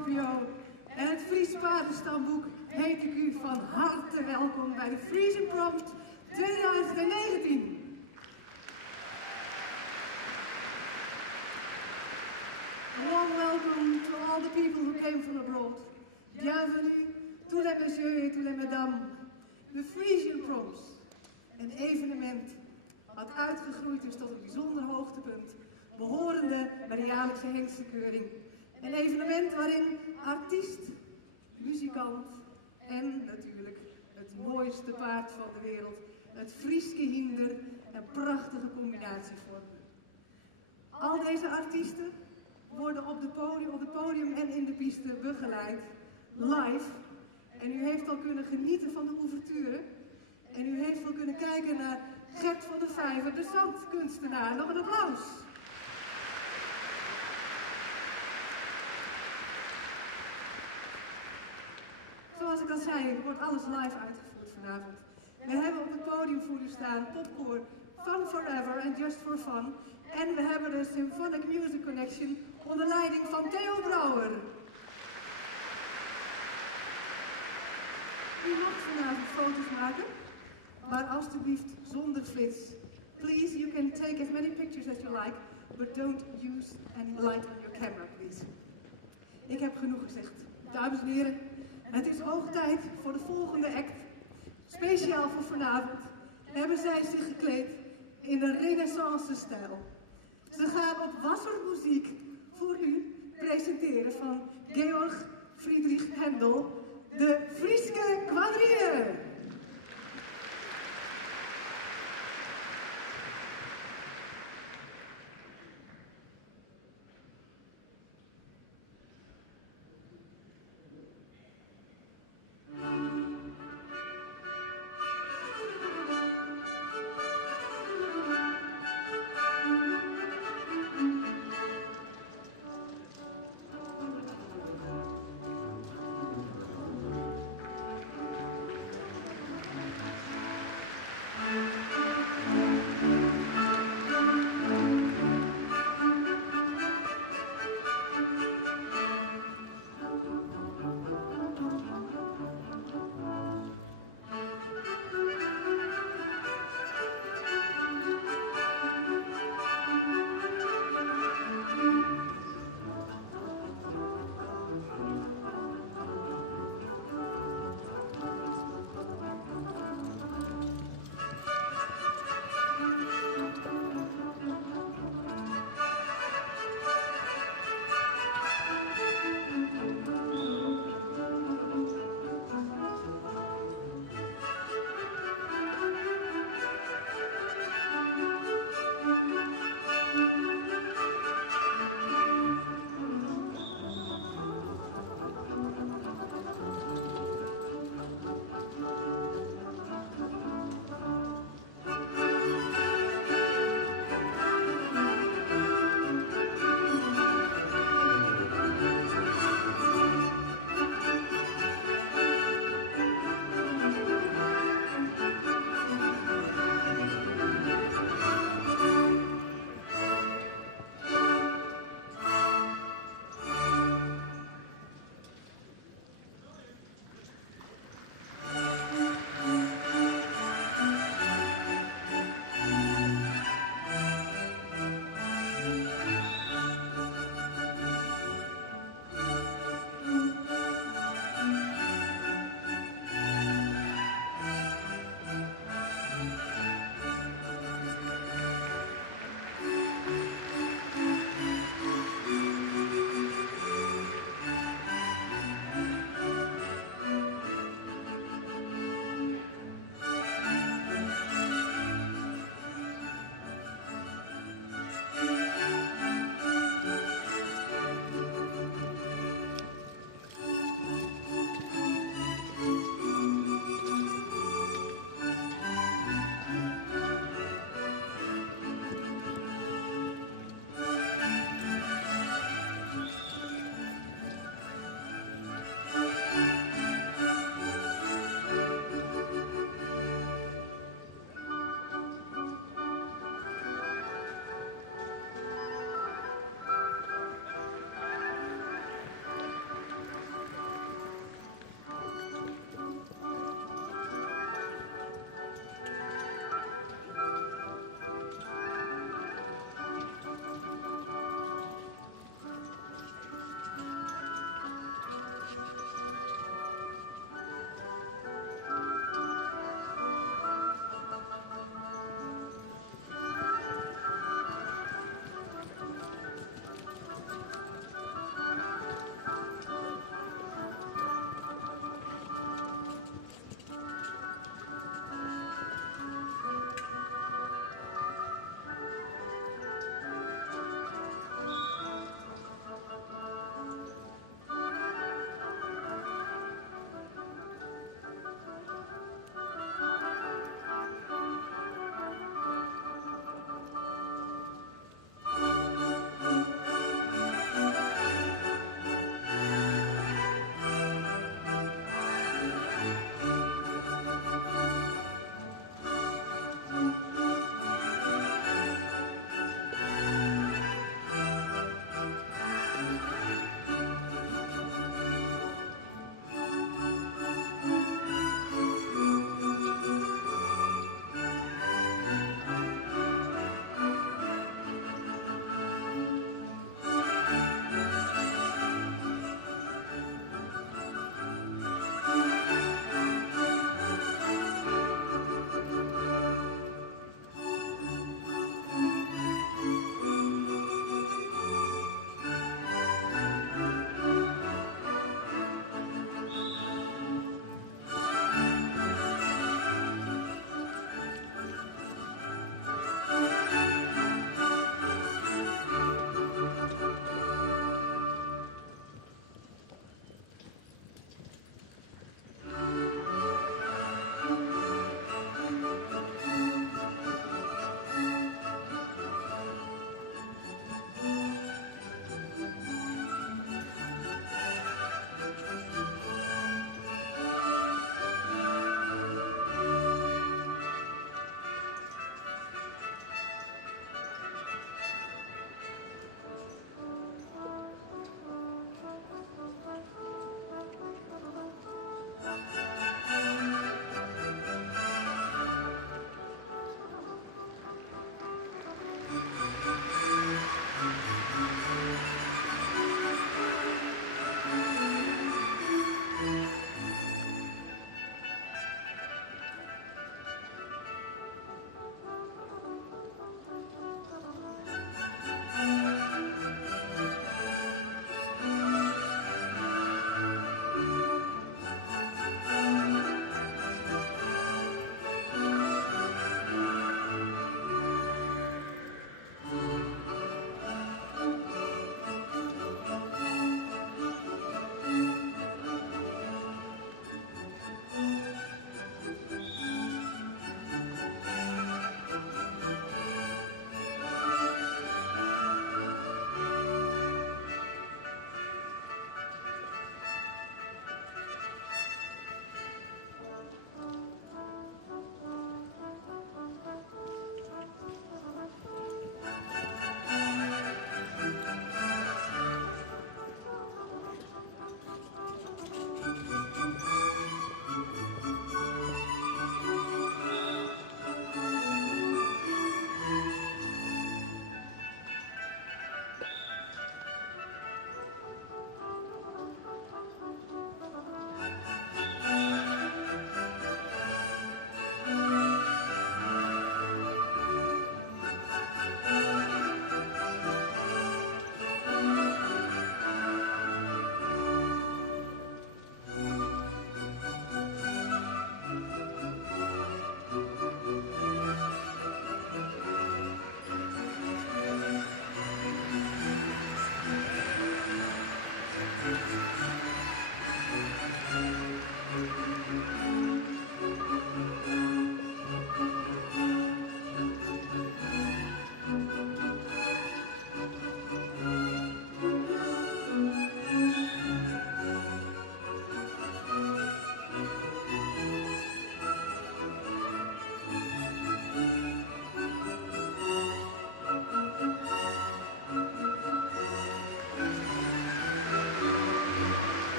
Scorpio en het Fries Paardenstamboek heet ik u van harte welkom bij de Frisian Proms 2019. A warm welcome to all the people who came from abroad. Bienvenue, tous les messieurs et tous les mesdames. De Frisian Proms, een evenement wat uitgegroeid is tot een bijzonder hoogtepunt, behorende bij de jaarlijkse Hengstenkeuring. Een evenement waarin artiest, muzikant en natuurlijk het mooiste paard van de wereld, het Frieske Hinder, een prachtige combinatie vormen. Al deze artiesten worden op het podium en in de piste begeleid, live. En u heeft al kunnen genieten van de ouverture. En u heeft al kunnen kijken naar Gert van der Vijver, de zandkunstenaar. Nog een applaus. Zoals ik al zei, wordt alles live uitgevoerd vanavond. We hebben op het podium voor u staan Popcore, Fun Forever and Just for Fun. En we hebben de Symphonic Music Connection onder leiding van Theo Brouwer. U mag vanavond foto's maken, maar alstublieft zonder flits. Please, you can take as many pictures as you like, but don't use any light on your camera, please. Ik heb genoeg gezegd. Dames en heren, het is hoog tijd voor de volgende act. Speciaal voor vanavond hebben zij zich gekleed in de Renaissance-stijl. Ze gaan op wassermuziek voor u presenteren van Georg Friedrich Händel, de Frieske Quadrille.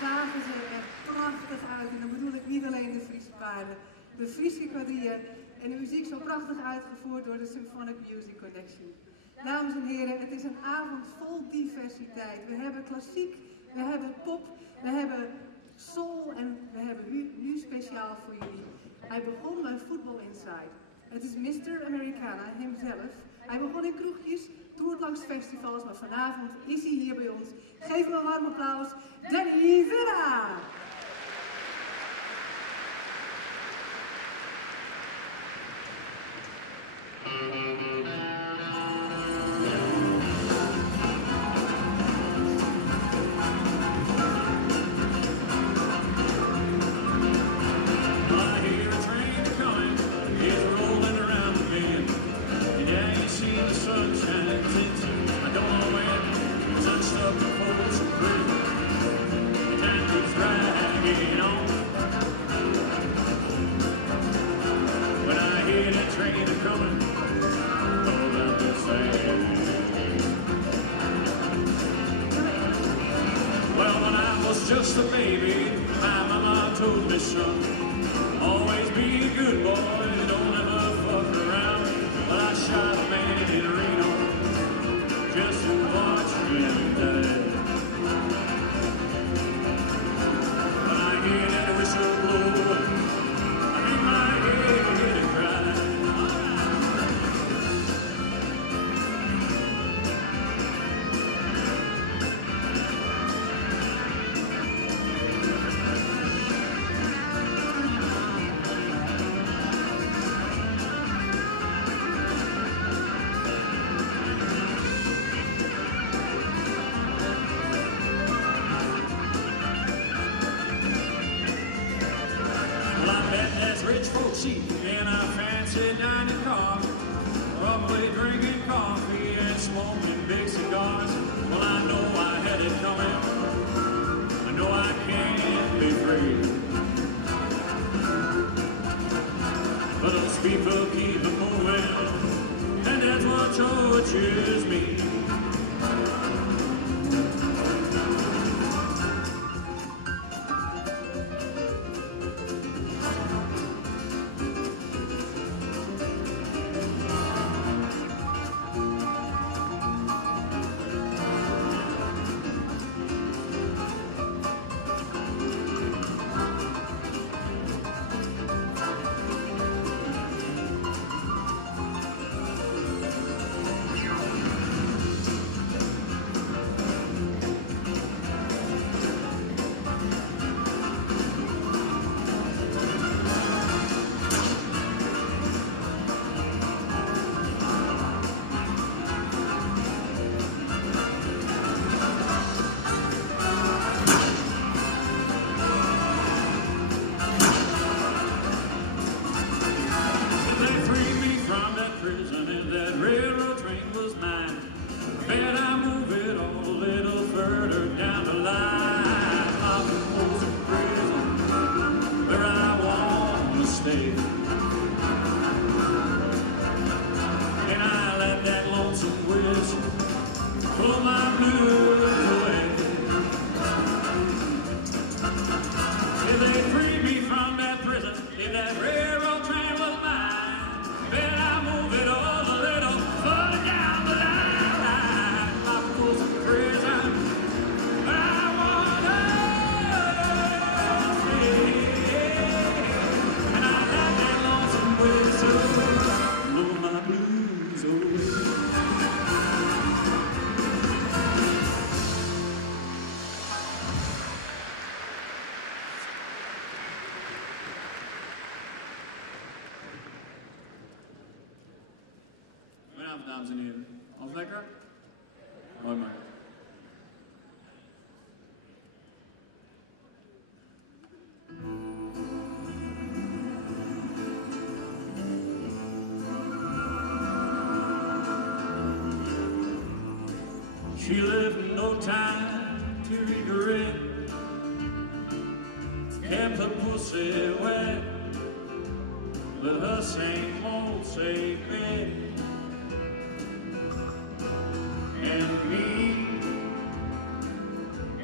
Zagen ze er prachtig uit. En dan bedoel ik niet alleen de Friese paarden, de Friese quadrilleën en de muziek zo prachtig uitgevoerd door de Symphonic Music Connection. Dames en heren, het is een avond vol diversiteit. We hebben klassiek, we hebben pop, we hebben soul en we hebben nu speciaal voor jullie. Hij begon bij Football Inside. Het is Mr. Americana hemzelf. Hij begon in kroegjes, toert langs festivals, maar vanavond is hij hier bij ons. Geef hem een warm applaus, Danny Vera! Just a baby, my mama told me, son, always be a good boy, don't ever fuck around. But I shot a man in Reno just to watch him die. When I hear that whistle blow, I hang my head and cry. Rich folks eating in a fancy dining car, probably drinking coffee and smoking big cigars. Well, I know I had it coming, I know I can't be free, but those people keep moving, and that's what tortures me. dames en heren. Alles lekker? Mooi maar. She left no time to regret, kept her pussy wet with her same old safe bed. And me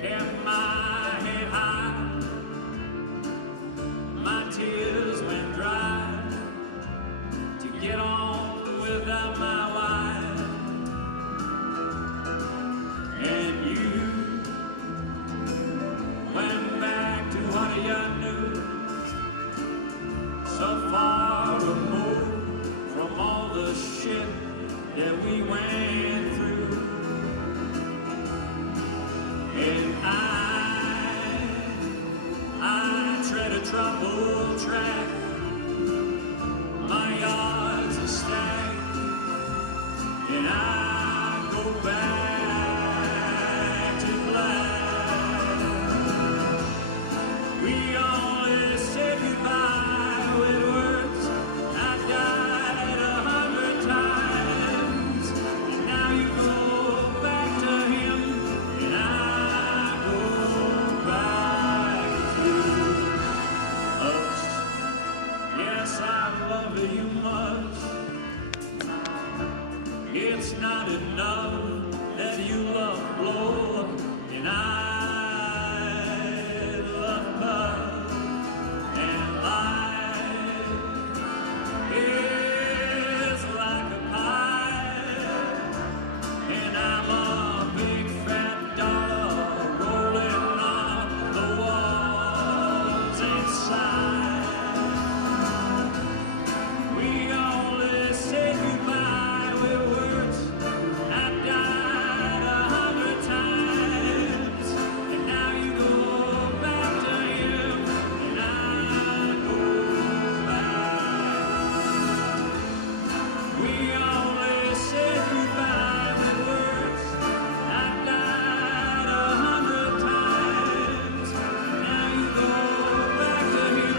kept my head high, my tears went dry to get on without my wife. And you went back to what you knew, so far removed from all the shit that we went through. And I tread a troubled track, my yards are stacked, and I go back. It's not enough that you love blow and I love love, and life is like a pie, and I'm a big fat dollar rolling off the walls inside. We only say goodbye with words. I've died 100 times, and now you go back to him, and I go back. We only say goodbye with words. I've died 100 times, and now you go back to him,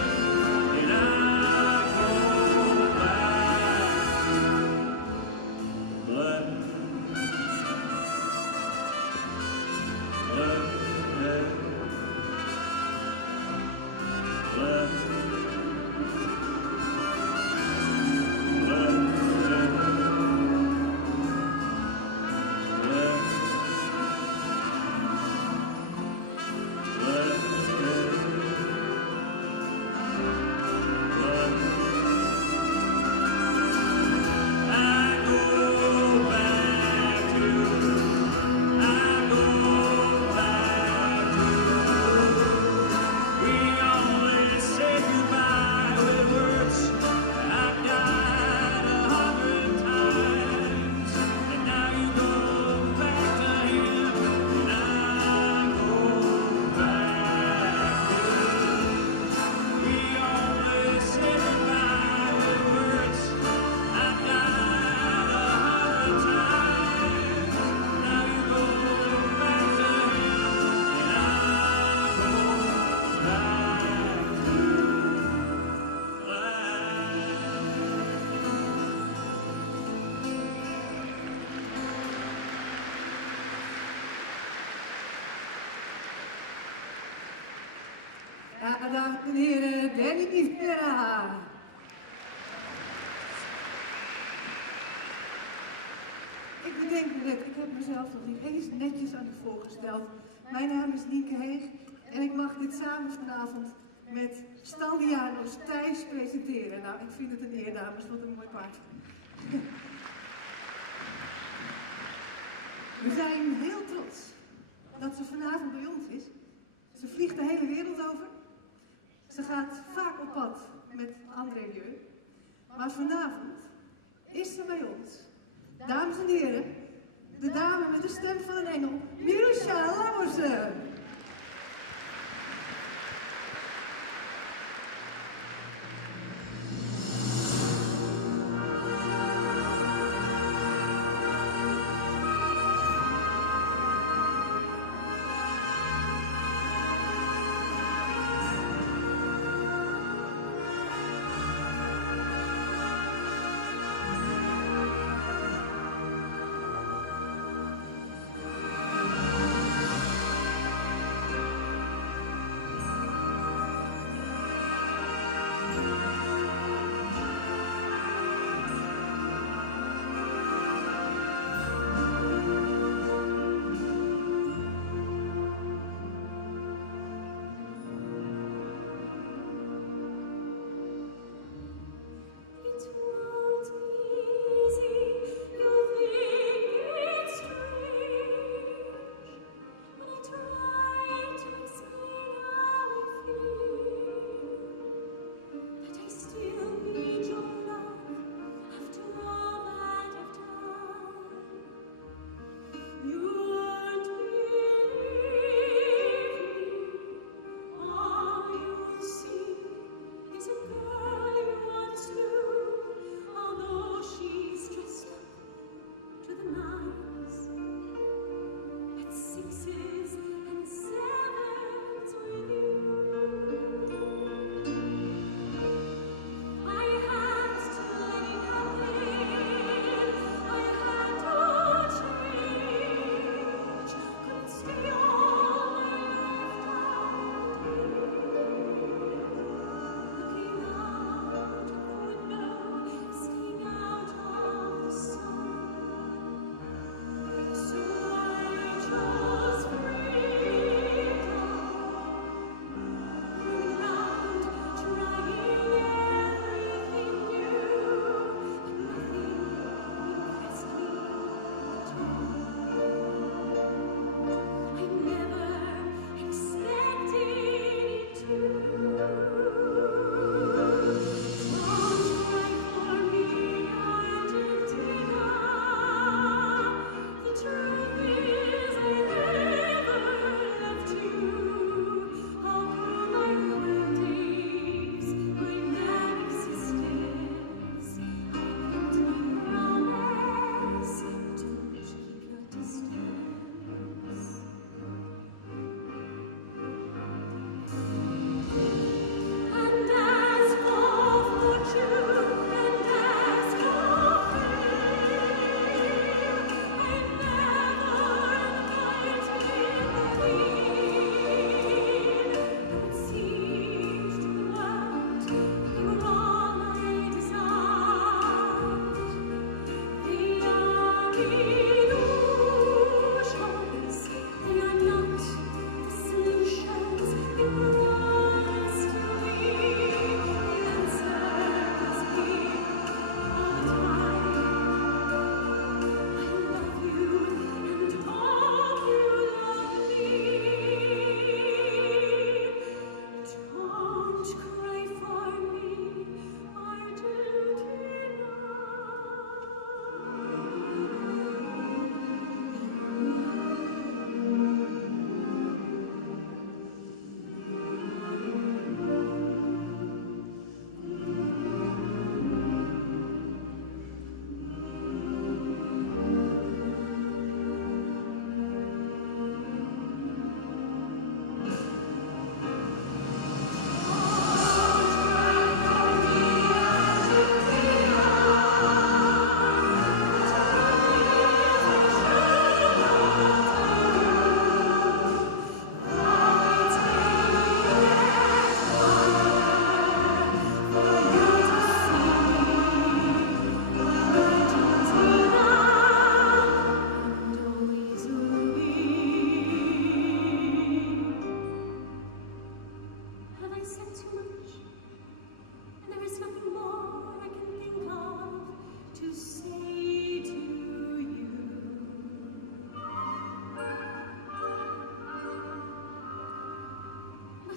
and I go back. Blood. Ja, dames en heren, Danny Vera. Ik bedenk me net, ik heb mezelf nog niet eens netjes aan u voorgesteld. Mijn naam is Nienke Heeg en ik mag dit samen vanavond met Stallianos Thijs presenteren. Nou, ik vind het een eer, dames, wat een mooi paard. We zijn heel trots dat ze vanavond bij ons is. Ze vliegt de hele wereld over. Ze gaat vaak op pad met André Rieu. Maar vanavond is ze bij ons. Dames en heren, de dame met de stem van een engel, Mirusha Lauwersen.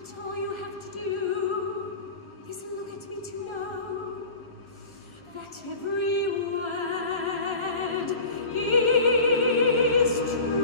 But all you have to do is look at me to know that every word is true.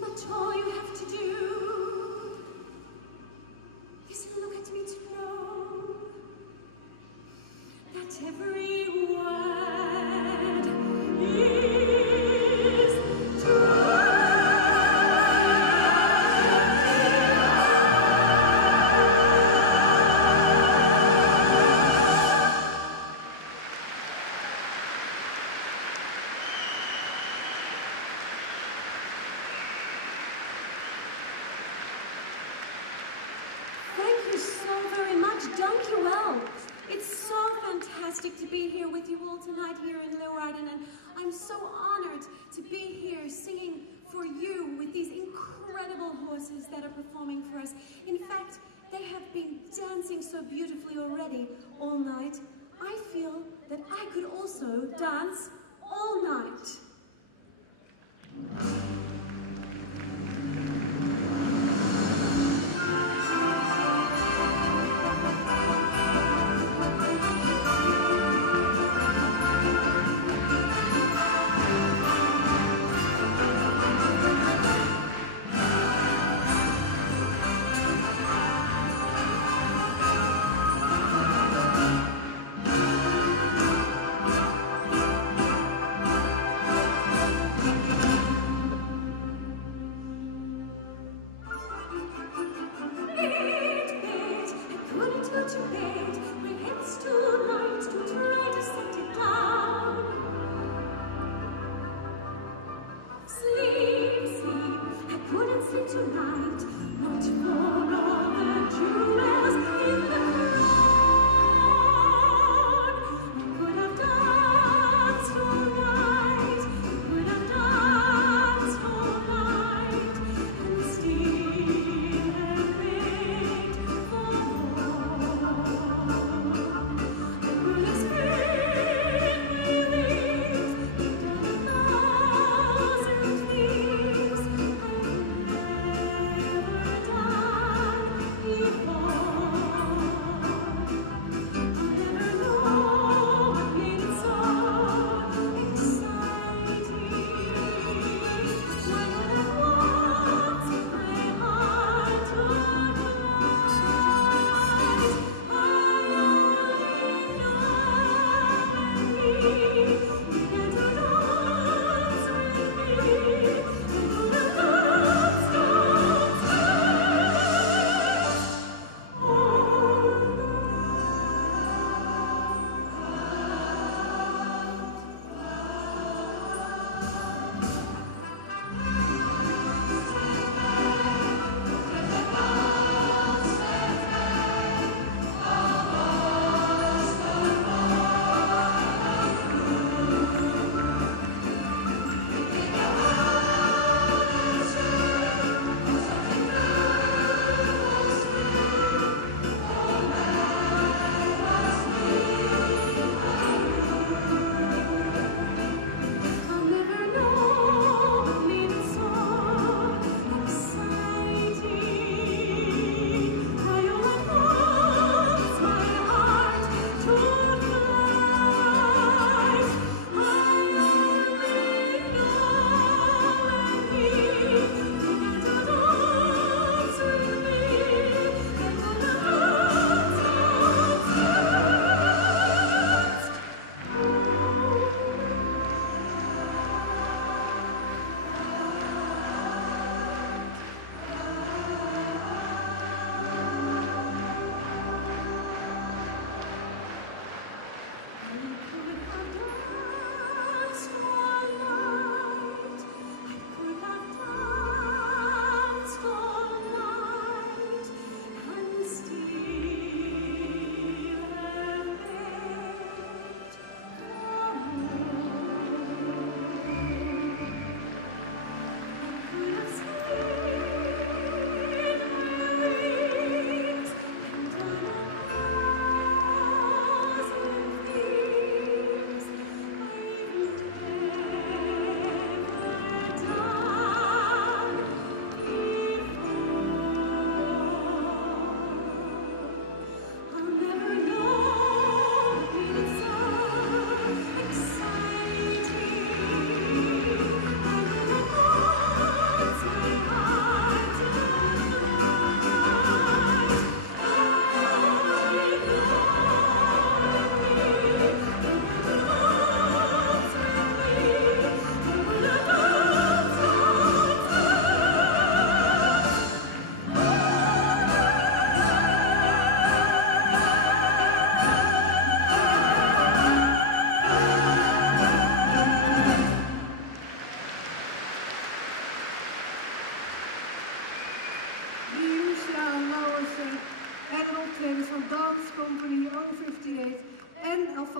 But all you have to do is look at me to know that every word is true. Thank you so very much. Dankjewel. It's so fantastic to be here with you all tonight here in Leeuwarden, and I'm so honored to be here singing for you with these incredible horses that are performing for us. In fact, they have been dancing so beautifully already all night. I feel that I could also dance all night.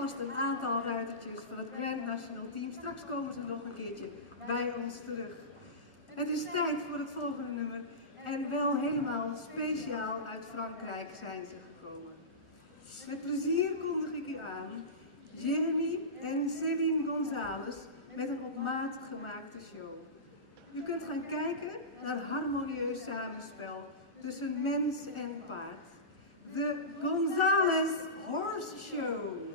alvast een aantal ruitertjes van het Grand National Team. Straks komen ze nog een keertje bij ons terug. Het is tijd voor het volgende nummer. En wel helemaal speciaal uit Frankrijk zijn ze gekomen. Met plezier kondig ik u aan Jeremy en Céline Gonzalez met een op maat gemaakte show. U kunt gaan kijken naar harmonieus samenspel tussen mens en paard. De Gonzalez Horse Show.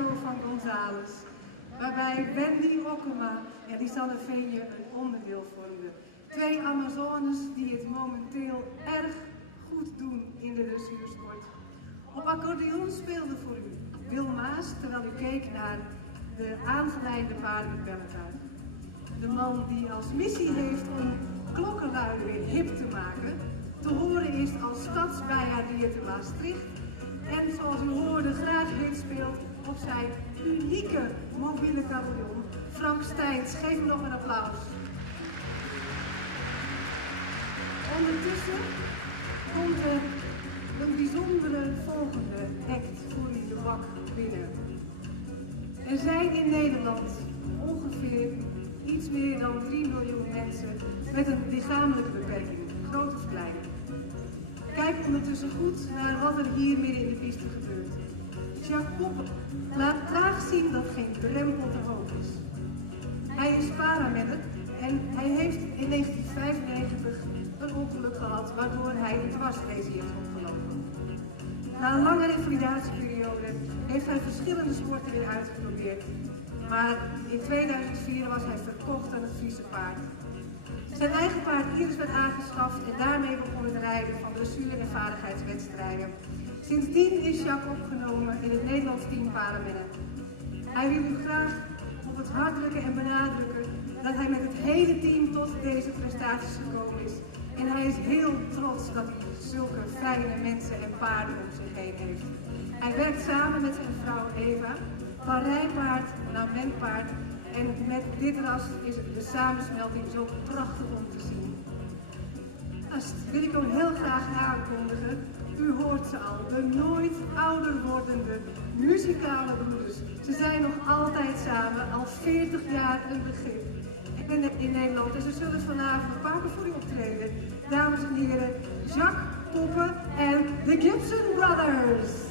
show van Gonzales, waarbij Wendy Okkema en Lisanne Veenje een onderdeel vormden. 2 Amazones die het momenteel erg goed doen in de dressuursport. Op accordeon speelde voor u Wil Maas, terwijl u keek naar de aangeleide paarden met bellentuig. De man die als missie heeft om klokkenluiden weer hip te maken, te horen is als stadsbijaardier te Maastricht en zoals u hoorde graag hit speelt op zijn unieke mobiele carillon. Frank Steins, geef hem nog een applaus. Ondertussen komt er een bijzondere volgende act voor u de bak binnen. Er zijn in Nederland ongeveer iets meer dan 3 miljoen mensen met een lichamelijke beperking, groot of klein. Kijk ondertussen goed naar wat er hier midden in de piste gebeurt. Jacques Poppen laat graag zien dat geen drempel te hoog is. Hij is paramedic en hij heeft in 1995 een ongeluk gehad waardoor hij een dwarslesie heeft opgelopen. Na een lange revalidatieperiode heeft hij verschillende sporten weer uitgeprobeerd. Maar in 2004 was hij verkocht aan het Friese paard. Zijn eigen paard Iris werd aangeschaft en daarmee begon het rijden van dressuur- en vaardigheidswedstrijden. Sindsdien is Jacques opgenomen in het Nederlands team Paramedic. Hij wil u graag op het hart drukken en benadrukken dat hij met het hele team tot deze prestaties gekomen is. En hij is heel trots dat hij zulke fijne mensen en paarden om zich heen heeft. Hij werkt samen met zijn vrouw Eva, van rijpaard naar menpaard. En met dit ras is de samensmelting zo prachtig om te zien. Daarnaast wil ik ook heel graag aankondigen, u hoort ze al, de nooit ouder wordende muzikale broeders. Ze zijn nog altijd samen, al 40 jaar een begrip. Ik ben in Nederland en ze zullen vanavond een paar keer voor u optreden. Dames en heren, Jacques Poppen en de Gibson Brothers.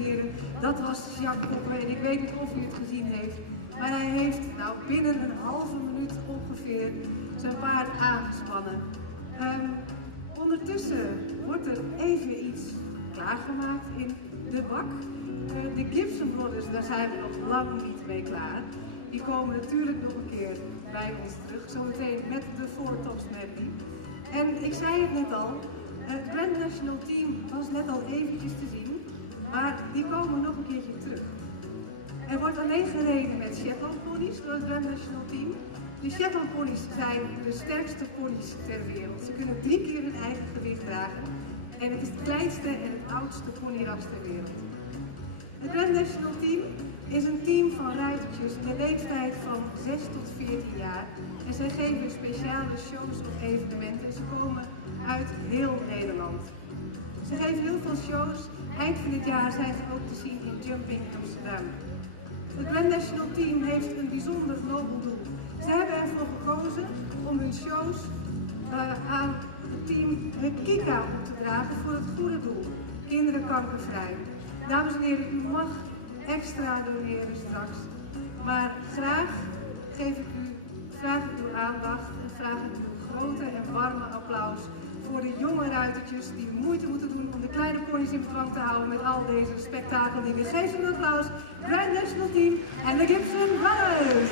en heren, dat was Jacques Koppen. En ik weet niet of u het gezien heeft, maar hij heeft nou binnen een halve minuut ongeveer zijn paard aangespannen. Ondertussen wordt er even iets klaargemaakt in de bak. De Gibson Brothers, daar zijn we nog lang niet mee klaar. Die komen natuurlijk nog een keer bij ons terug, zometeen met de Four Tops medley. En ik zei het net al, het Grand National Team was net al eventjes te zien, maar die komen nog een keertje terug. Er wordt alleen gereden met Shetland ponies door het Grand National Team. De Shetland ponies zijn de sterkste ponies ter wereld. Ze kunnen 3 keer hun eigen gewicht dragen en het is het kleinste en het oudste ponyras ter wereld. Het Grand National Team is een team van ruitertjes in de leeftijd van 6 tot 14 jaar. En zij geven speciale shows of evenementen. Ze komen uit heel Nederland. Ze geven heel veel shows. Eind van dit jaar zijn ze ook te zien in Jumping Amsterdam. Het Grand National Team heeft een bijzonder nobel doel. Ze hebben ervoor gekozen om hun shows aan het team Kika op te dragen voor het goede doel. Kinderen kankervrij. Dames en heren, u mag extra doneren straks. Maar graag vraag ik uw aandacht en vraag ik uw grote en warme applaus voor de jonge ruitertjes die moeite moeten doen om de kleine ponies in bedwang te houden met al deze spektakeldingen. Geef een applaus, Grand National Team en de Gibson Brothers!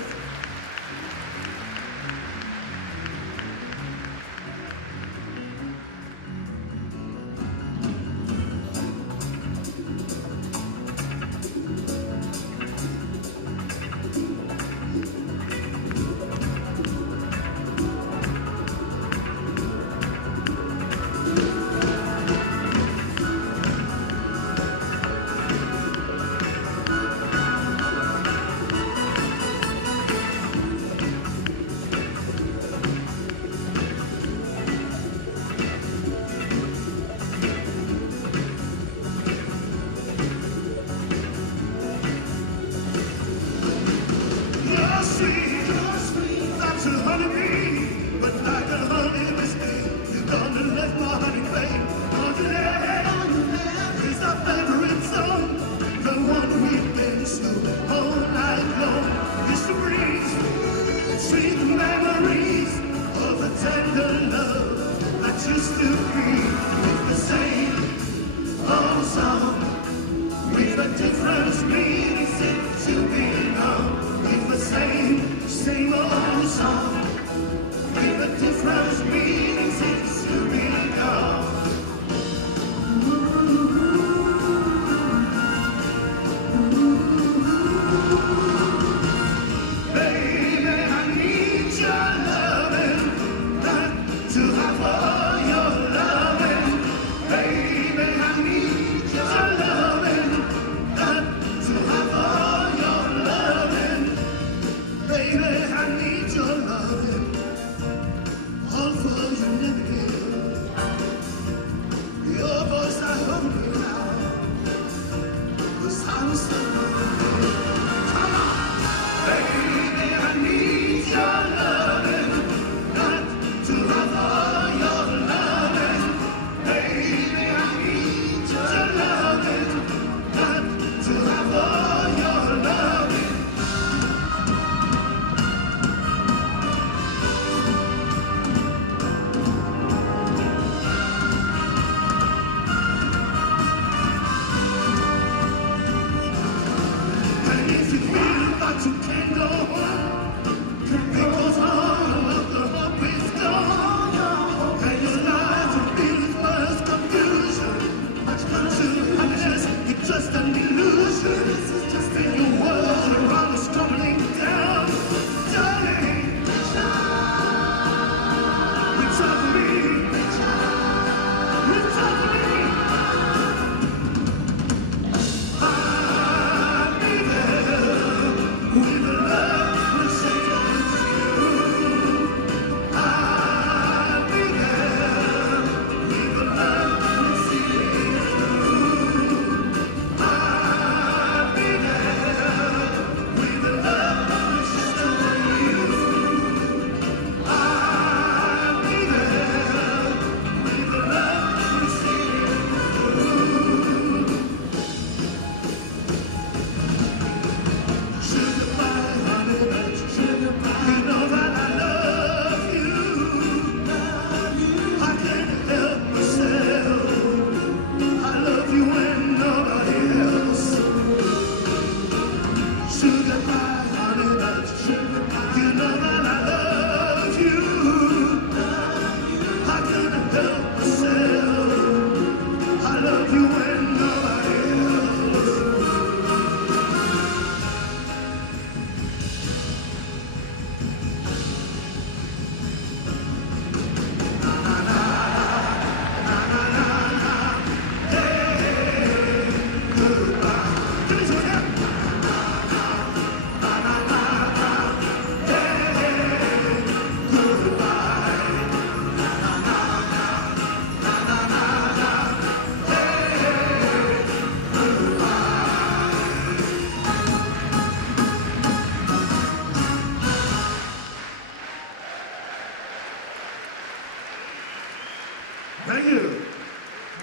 Thank you.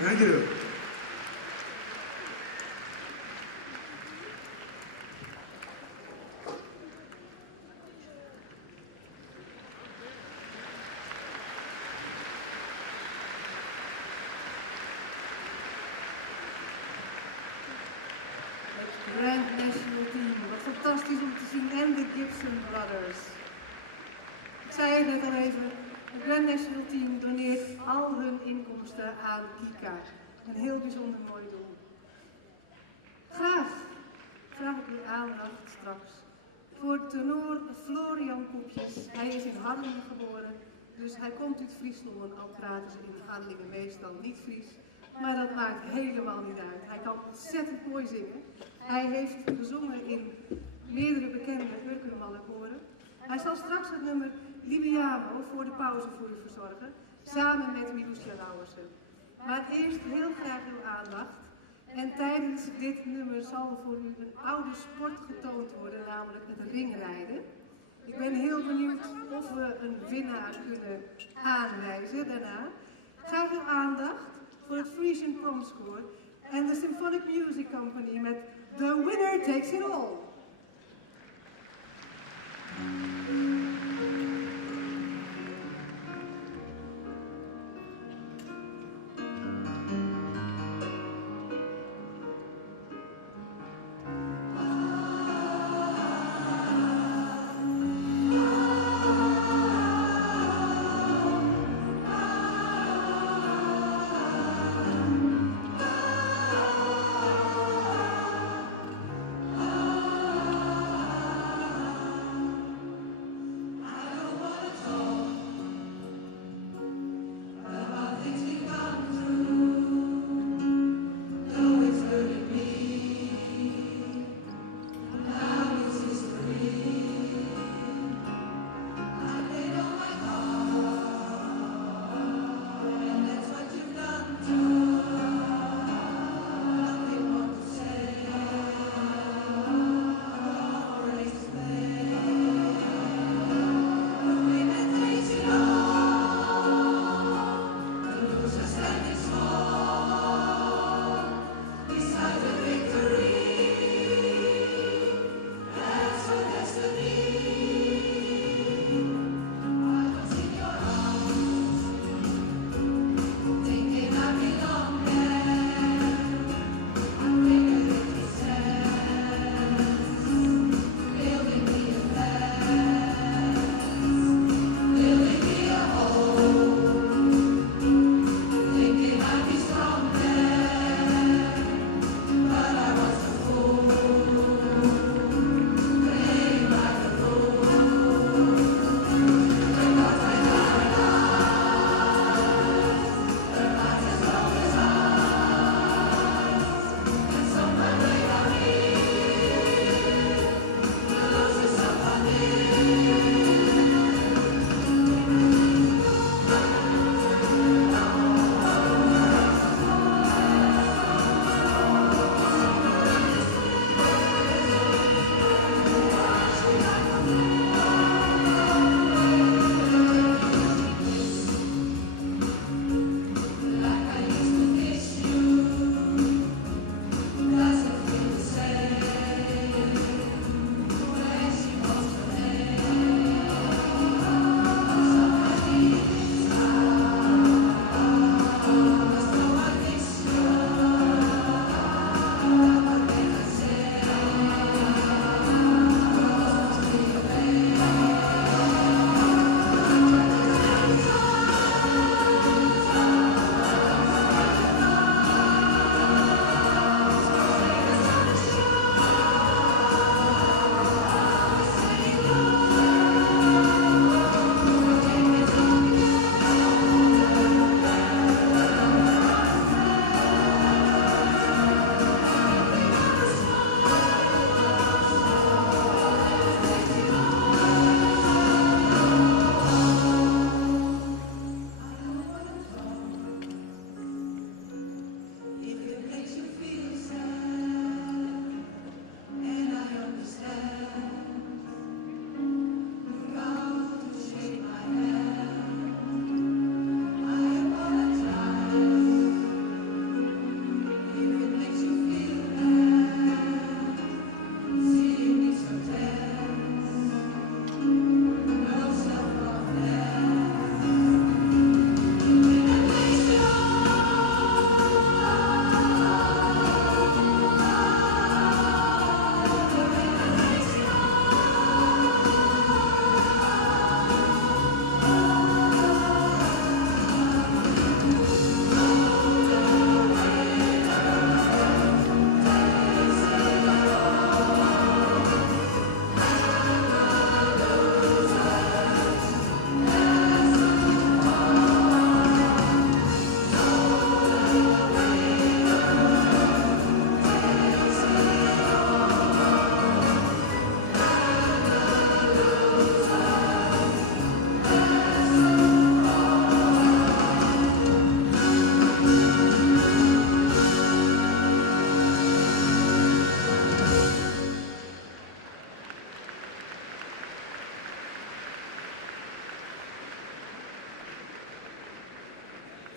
Thank you. Grand National Team, wat fantastisch om te zien. En de Gibson Brothers. Ik zei het net al even, het Grand National Team doneert al hun inkomsten aan Kika. Een heel bijzonder mooi doel. Graag vraag ik uw aandacht straks voor tenor Florian Koepjes. Hij is in Harlingen geboren, dus hij komt uit Friesland, al praten ze in Harlingen meestal niet Fries. Maar dat maakt helemaal niet uit. Hij kan ontzettend mooi zingen. Hij heeft gezongen in meerdere bekende Urkermallenkoren. Hij zal straks het nummer Libiamo voor de pauze voor u verzorgen, samen met Milusia Lauwersen. Maar eerst heel graag uw aandacht. En tijdens dit nummer zal voor u een oude sport getoond worden, namelijk het ringrijden. Ik ben heel benieuwd of we een winnaar kunnen aanwijzen daarna. Graag uw aandacht voor het Frisian Proms Corps en de Symphonic Music Company met The Winner Takes It All.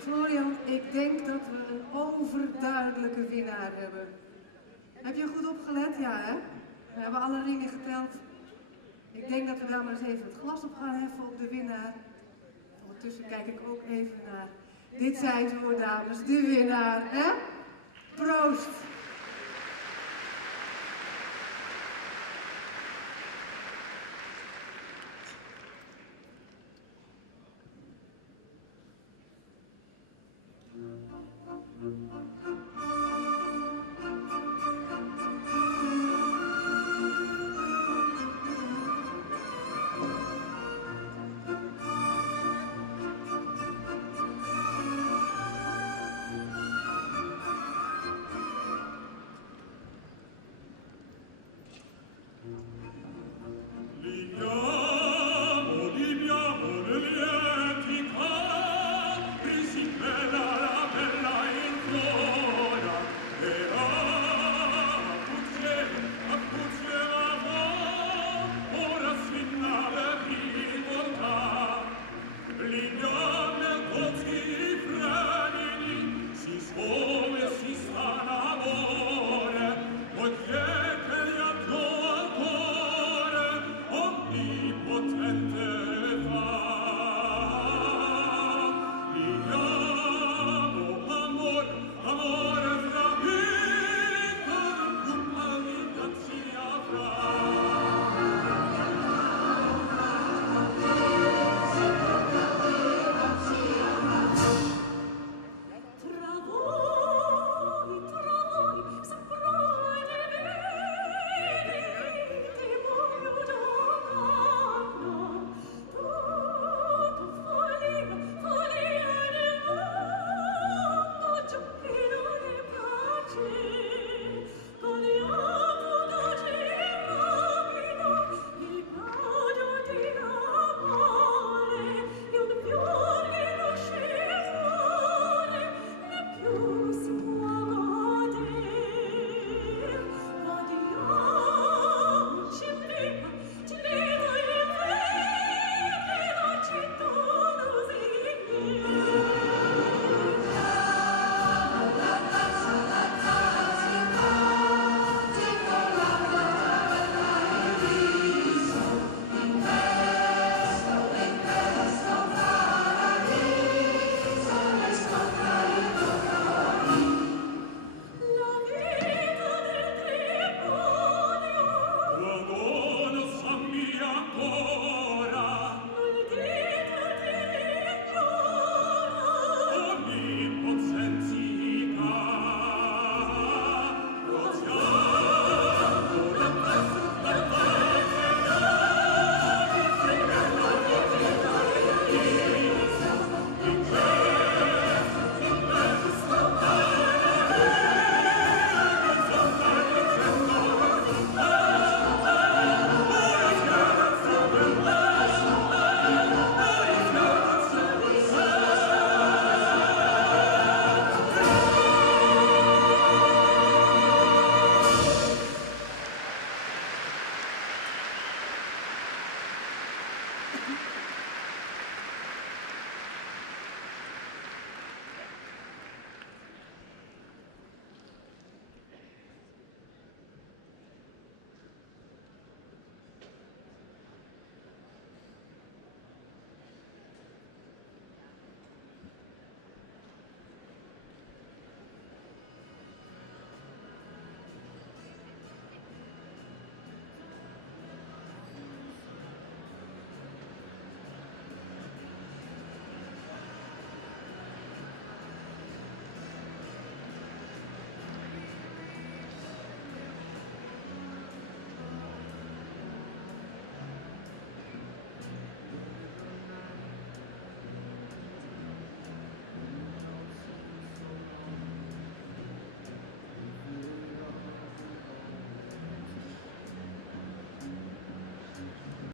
Florian, ik denk dat we een overduidelijke winnaar hebben. Heb je goed opgelet? Ja, hè? We hebben alle ringen geteld. Ik denk dat we daar maar eens even het glas op gaan heffen op de winnaar. Ondertussen kijk ik ook even naar. Dit zijn ze hoor, dames, de winnaar, hè? Proost!